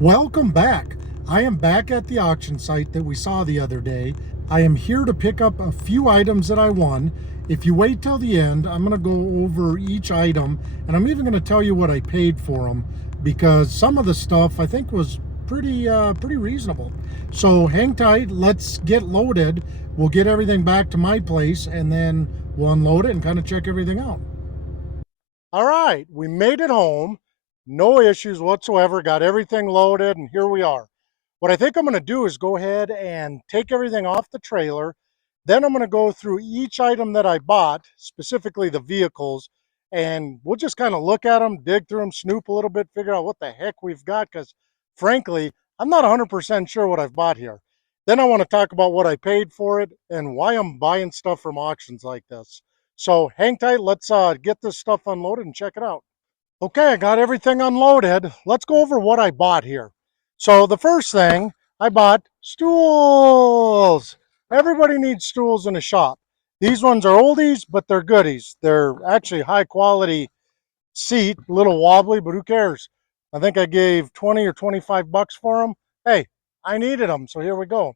Welcome back. I am back at the auction site that we saw the other day. I am here to pick up a few items that I won. If you wait till the end, I'm going to go over each item, and I'm even going to tell you what I paid for them, because some of the stuff I think was pretty reasonable. So hang tight, let's get loaded. We'll get everything back to my place, and then we'll unload it and kind of check everything out. All right, we made it home. No issues whatsoever. Got everything loaded, and here we are. What I think I'm going to do is go ahead and take everything off the trailer. Then I'm going to go through each item that I bought, specifically the vehicles, and we'll just kind of look at them, dig through them, snoop a little bit, figure out what the heck we've got, because frankly, I'm not 100% sure what I've bought here. Then I want to talk about what I paid for it and why I'm buying stuff from auctions like this. So hang tight. Let's get this stuff unloaded and check it out. Okay, I got everything unloaded. Let's go over what I bought here. So the first thing, I bought stools. Everybody needs stools in a shop. These ones are oldies, but they're goodies. They're actually high quality seat, a little wobbly, but who cares? I think I gave 20 or 25 bucks for them. Hey, I needed them, so here we go.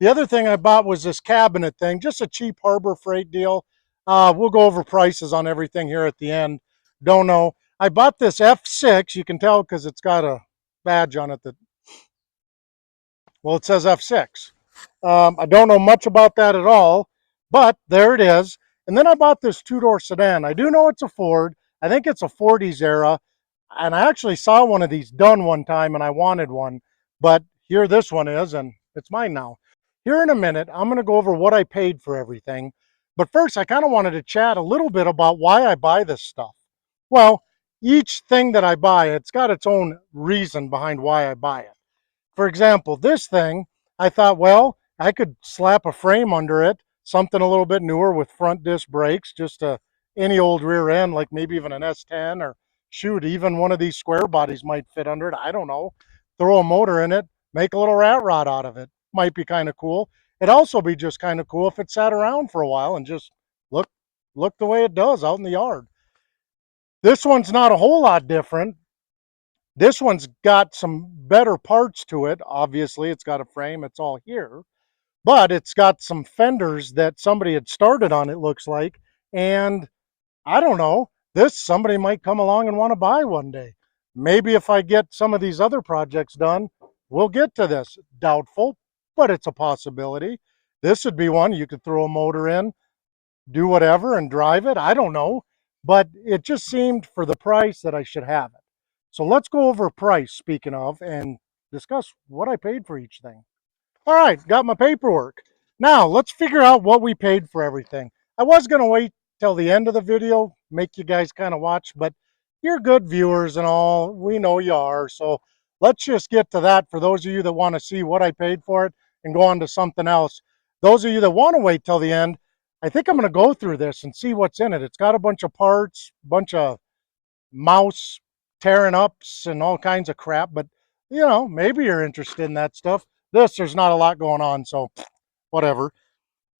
The other thing I bought was this cabinet thing, just a cheap Harbor Freight deal. We'll go over prices on everything here at the end. Don't know. I bought this F6. You can tell because it's got a badge on it that, well, it says F6. I don't know much about that at all, but there it is. And then I bought this two-door sedan. I do know it's a Ford. I think it's a 40s era. And I actually saw one of these done one time and I wanted one. But here this one is, and it's mine now. Here in a minute, I'm going to go over what I paid for everything. But first, I kind of wanted to chat a little bit about why I buy this stuff. Well, each thing that I buy, it's got its own reason behind why I buy it. For example, this thing, I thought, well, I could slap a frame under it, something a little bit newer with front disc brakes, just any old rear end, like maybe even an S10, or shoot, even one of these square bodies might fit under it. I don't know. Throw a motor in it, make a little rat rod out of it. Might be kind of cool. It'd also be just kind of cool if it sat around for a while and just look look the way it does out in the yard. This one's not a whole lot different. This one's got some better parts to it. Obviously, it's got a frame, it's all here, but it's got some fenders that somebody had started on, it looks like. And I don't know, this somebody might come along and want to buy one day. Maybe if I get some of these other projects done, we'll get to this. Doubtful, but it's a possibility. This would be one you could throw a motor in, do whatever, and drive it. I don't know, but it just seemed for the price that I should have it. So let's go over price, speaking of, and discuss what I paid for each thing. All right, got my paperwork. Now let's figure out what we paid for everything. I was going to wait till the end of the video, make you guys kind of watch, but you're good viewers and all. We know you are. So let's just get to that for those of you that want to see what I paid for it and go on to something else. Those of you that want to wait till the end, I think I'm going to go through this and see what's in it. It's got a bunch of parts, bunch of mouse tearing ups and all kinds of crap, but maybe you're interested in that stuff. There's not a lot going on, so whatever.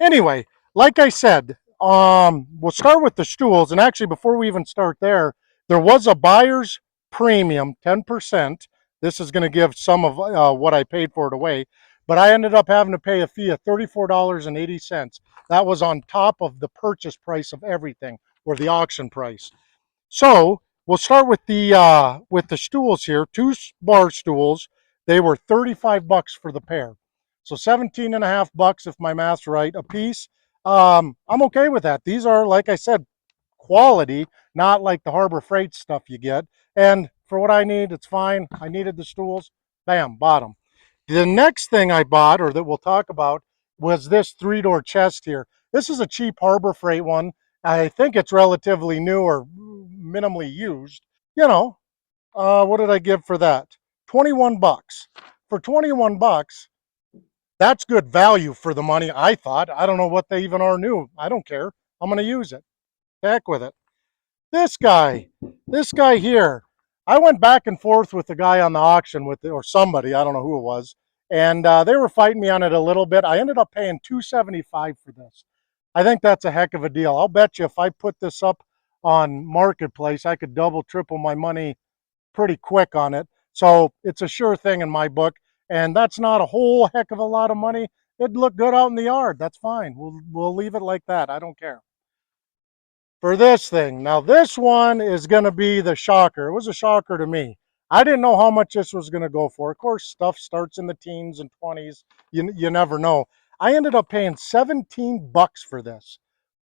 Anyway, like I said, we'll start with the stools. And actually, before we even start there was a buyer's premium, 10%. This is going to give some of what I paid for it away. But I ended up having to pay a fee of $34.80. That was on top of the purchase price of everything, or the auction price. So we'll start with the stools here. Two bar stools. They were 35 bucks for the pair. So 17 and a half bucks, if my math's right, a piece. I'm okay with that. These are, like I said, quality, not like the Harbor Freight stuff you get. And for what I need, it's fine. I needed the stools. Bam, bought them. The next thing I bought, or that we'll talk about, was this three-door chest here. This is a cheap Harbor Freight one. I think it's relatively new or minimally used. You know, what did I give for that? 21 bucks. For 21 bucks, that's good value for the money, I thought. I don't know what they even are new. I don't care. I'm going to use it. Heck with it. This guy, this guy here, I went back and forth with the guy on the auction with, or somebody, I don't know who it was, and they were fighting me on it a little bit. I ended up paying $275 for this. I think that's a heck of a deal. I'll bet you if I put this up on Marketplace, I could double, triple my money pretty quick on it. So it's a sure thing in my book. And that's not a whole heck of a lot of money. It'd look good out in the yard. That's fine. We'll leave it like that. I don't care. For this thing, now this one is going to be the shocker. It was a shocker to me. I didn't know how much this was going to go for. Of course, stuff starts in the teens and 20s. You never know. I ended up paying 17 bucks for this.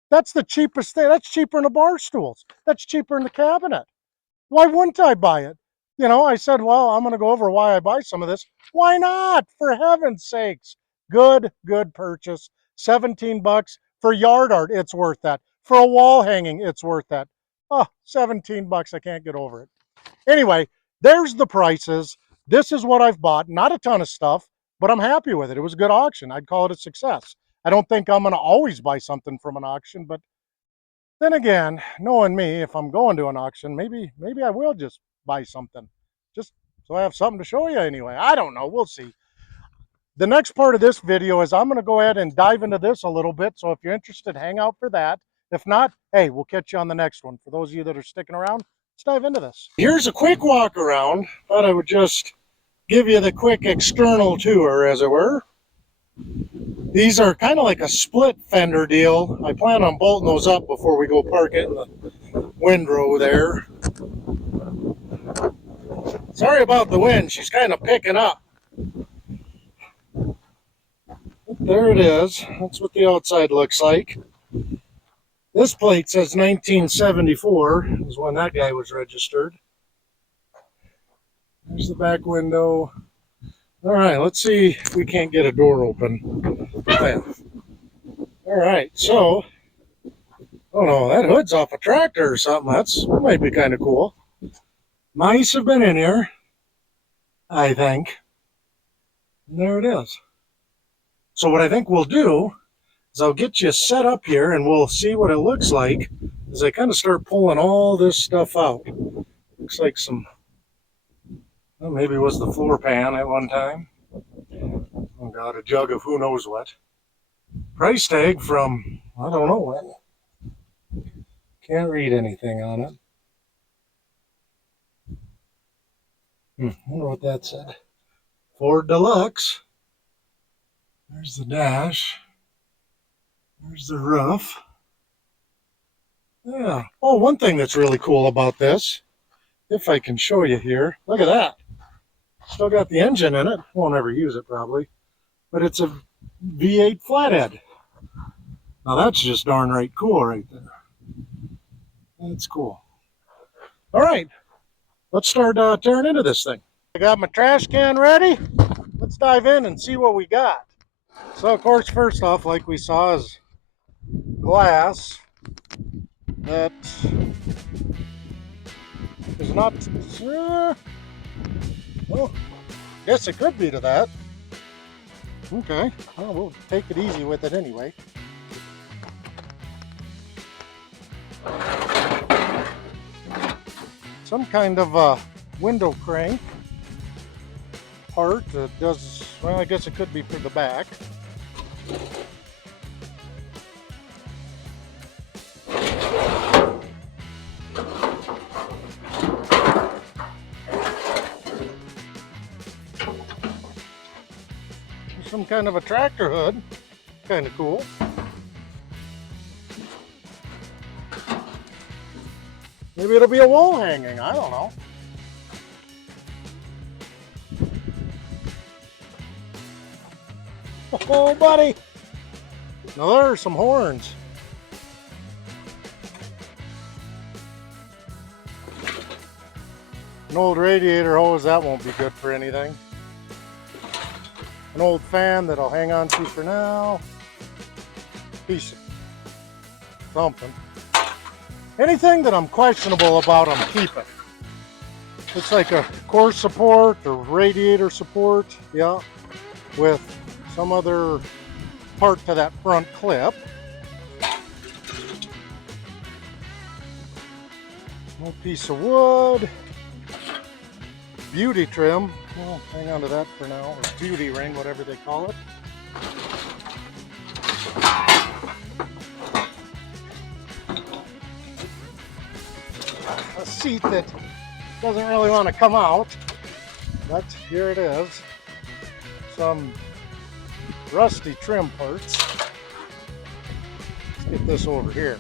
That's the cheapest thing. That's cheaper than the bar stools. That's cheaper than the cabinet. Why wouldn't I buy it? You know, I said, well, I'm going to go over why I buy some of this. Why not? For heaven's sakes. Good purchase. 17 bucks for yard art. It's worth that. For a wall hanging, it's worth that. Oh, 17 bucks. I can't get over it. Anyway, there's the prices. This is what I've bought. Not a ton of stuff, but I'm happy with it. It was a good auction. I'd call it a success. I don't think I'm going to always buy something from an auction, but then again, knowing me, if I'm going to an auction, maybe I will just buy something, just so I have something to show you anyway. I don't know. We'll see. The next part of this video is I'm going to go ahead and dive into this a little bit. So if you're interested, hang out for that. If not, hey, we'll catch you on the next one. For those of you that are sticking around, let's dive into this. Here's a quick walk around. Thought I would just give you the quick external tour, as it were. These are kind of like a split fender deal. I plan on bolting those up before we go park it in the windrow there. Sorry about the wind. She's kind of picking up. There it is. That's what the outside looks like. This plate says 1974 is when that guy was registered. There's the back window. All right, let's see if we can't get a door open. All right, so, oh no, that hood's off a tractor or something. That might be kind of cool. Mice have been in here, I think. And there it is. So what I think we'll do is I'll get you set up here and we'll see what it looks like as I kind of start pulling all this stuff out. Looks like some, well, maybe it was the floor pan at one time. Oh God, a jug of who knows what. Price tag from, I don't know when. Can't read anything on it. I wonder what that said. Ford Deluxe. There's the dash. There's the roof. Yeah. Oh, one thing that's really cool about this, if I can show you here, look at that. Still got the engine in it. Won't ever use it probably. But it's a V8 flathead. Now that's just darn right cool right there. That's cool. All right. Let's start tearing into this thing. I got my trash can ready. Let's dive in and see what we got. So, of course, first off, like we saw, is glass that is not, well, guess it could be to that. Okay, well, we'll take it easy with it anyway. Some kind of window crank part that does, well, I guess it could be for the back. Some kind of a tractor hood, kind of cool. Maybe it'll be a wall hanging, I don't know. Oh, buddy. Now there are some horns. An old radiator hose, that won't be good for anything. An old fan that I'll hang on to for now. Piece of something. Anything that I'm questionable about, I'm keeping. Looks like a core support or radiator support, yeah, with some other part to that front clip. Little piece of wood. Beauty trim. Well, hang on to that for now, or beauty ring, whatever they call it. A seat that doesn't really want to come out. But here it is. Some rusty trim parts. Let's get this over here.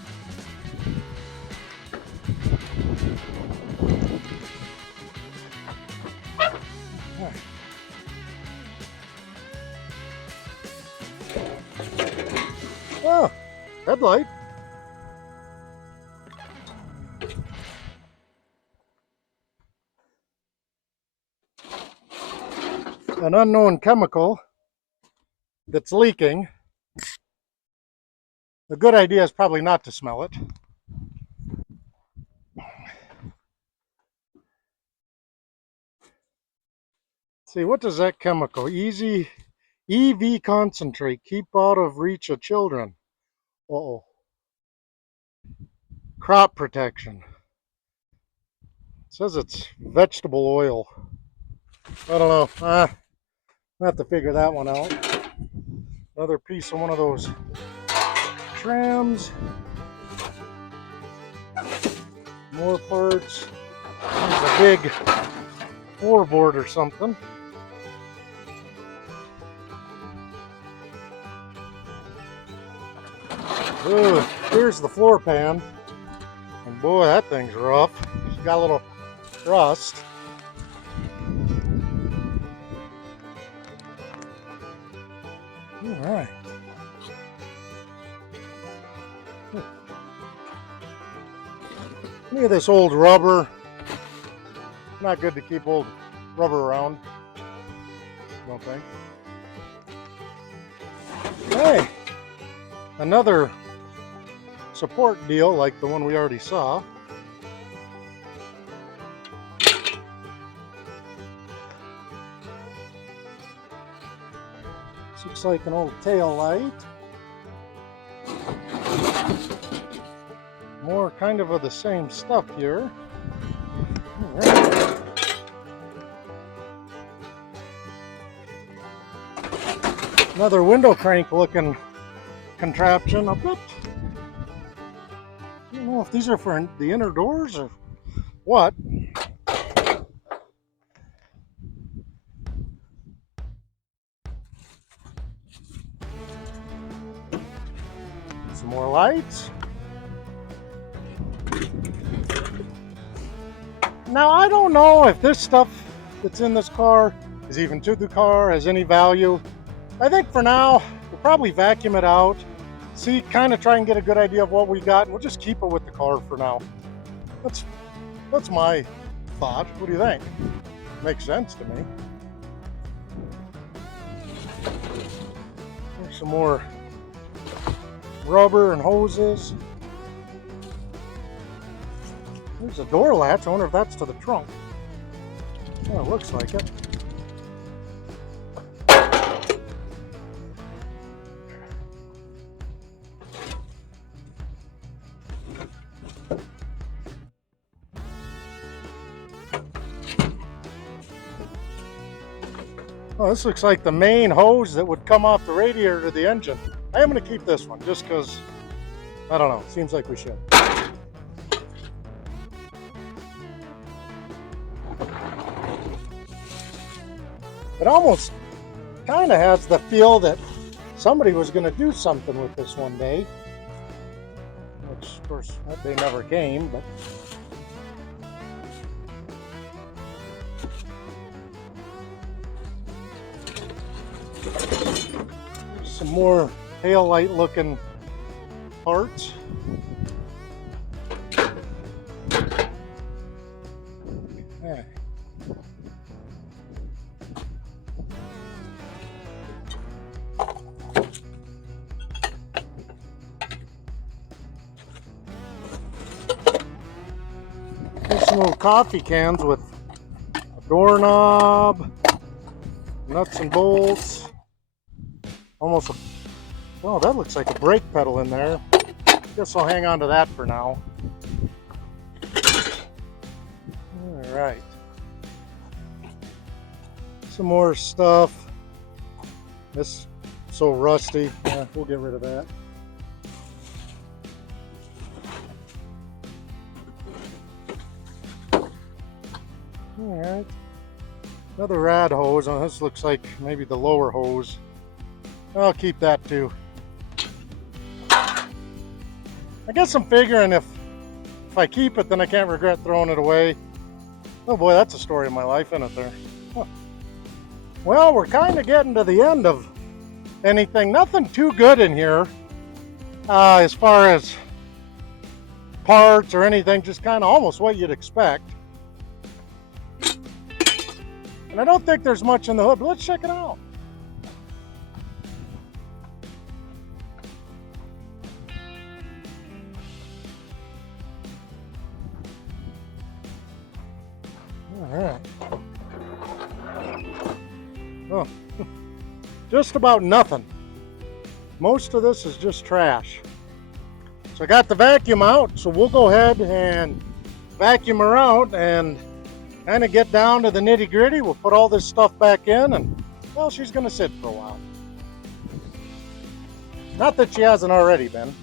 Oh, headlight. An unknown chemical that's leaking. The good idea is probably not to smell it. See, what does that chemical? Easy EV concentrate. Keep out of reach of children. Uh-oh. Crop protection. It says it's vegetable oil. I don't know. I have to figure that one out. Another piece of one of those trims. More parts. There's a big floorboard or something. Ooh, here's the floor pan. And boy, that thing's rough. It's got a little rust. All right. Look at this old rubber. Not good to keep old rubber around, I don't think. Hey, another support deal like the one we already saw. This looks like an old tail light. More kind of the same stuff here. All right. Another window crank looking contraption. I bet. I don't know if these are for the inner doors or what. Some more lights. Now, I don't know if this stuff that's in this car is even to the car, has any value. I think for now, we'll probably vacuum it out, see, kind of try and get a good idea of what we got, and we'll just keep it with the car for now. That's my thought. What do you think? Makes sense to me. There's some more rubber and hoses. There's a door latch. I wonder if that's to the trunk. Oh, it looks like it. Oh, this looks like the main hose that would come off the radiator to the engine. I am going to keep this one just because, I don't know, seems like we should. It almost kind of has the feel that somebody was going to do something with this one day. Which, of course, that day never came, but... some more tail light looking parts. Okay. There's some little coffee cans with a doorknob, nuts and bolts. Almost a, well, that looks like a brake pedal in there. Guess I'll hang on to that for now. All right. Some more stuff. This is so rusty. Yeah, we'll get rid of that. All right. Another rad hose. Oh, this looks like maybe the lower hose. I'll keep that too. I guess I'm figuring if I keep it, then I can't regret throwing it away. Oh boy, that's a story of my life, isn't it there? Huh. Well, we're kind of getting to the end of anything. Nothing too good in here as far as parts or anything, just kind of almost what you'd expect. And I don't think there's much in the hood, but let's check it out. All right. Oh, just about nothing. Most of this is just trash. So I got the vacuum out, so we'll go ahead and vacuum her out and kind of get down to the nitty gritty. We'll put all this stuff back in and, well, she's going to sit for a while. Not that she hasn't already been.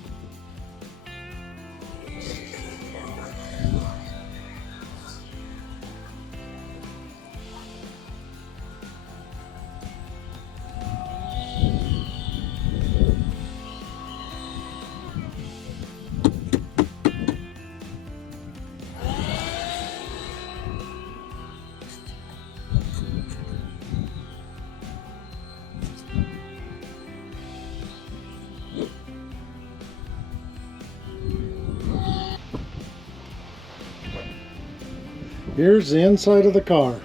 Here's the inside of the car.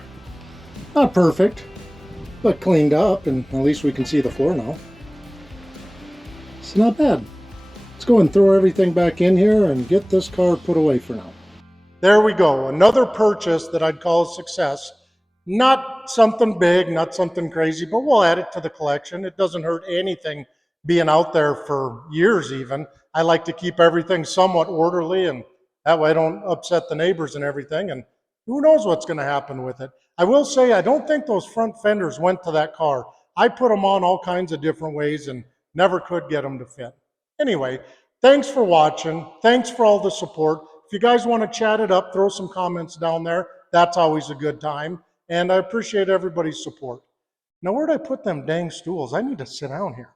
Not perfect, but cleaned up, and at least we can see the floor now. It's not bad. Let's go and throw everything back in here and get this car put away for now. There we go. Another purchase that I'd call a success. Not something big, not something crazy, but we'll add it to the collection. It doesn't hurt anything being out there for years even. I like to keep everything somewhat orderly, and that way I don't upset the neighbors and everything. And who knows what's going to happen with it. I will say I don't think those front fenders went to that car. I put them on all kinds of different ways and never could get them to fit. Anyway, thanks for watching. Thanks for all the support. If you guys want to chat it up, throw some comments down there. That's always a good time. And I appreciate everybody's support. Now, where'd I put them dang stools? I need to sit down here.